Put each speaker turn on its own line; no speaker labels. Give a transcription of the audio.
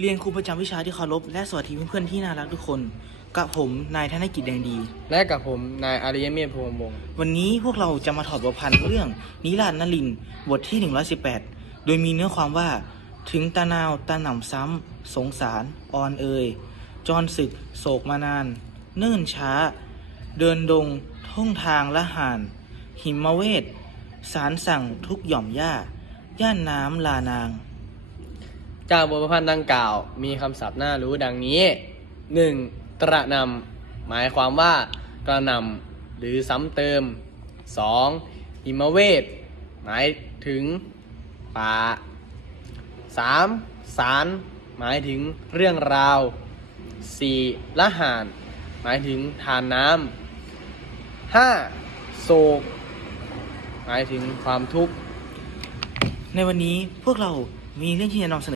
เรียนครูประจำวิชาที่เคารพและสวัสดีเพื่อนๆที่น่ารักทุกคน กับผมนายธนกิจแดงดี
และกับผมนายอาริยเมธพวงวงศ์
วันนี้พวกเราจะมาถอดบทพันธ์เรื่องนิราศนลินทร์บทที่ 118 โดยมีเนื้อความว่าถึงตานาวตาหน่ำซ้ำ สงสาร ออนเอยจรศึก โศกมานาน เนิ่นช้า เดินดง ท่องทางละห่าน หิมเวทสารสั่งทุกหย่อมหญ้า ย่านน้ำลานาง
จากบทประพันธ์ดังกล่าว มีคำศัพท์น่ารู้ดังนี้ 1. ตระนำหมายความว่ากระนำหรือซ้ำเติม 2. หิมเวทหมายถึงป่า 3. สาร หมายถึงเรื่องราว 4. ละหาน หมายถึงทานน้ำ 5. โศก หมายถึงความทุกข์
ในวันนี้พวกเรามีเรื่องที่จะนำเสนอ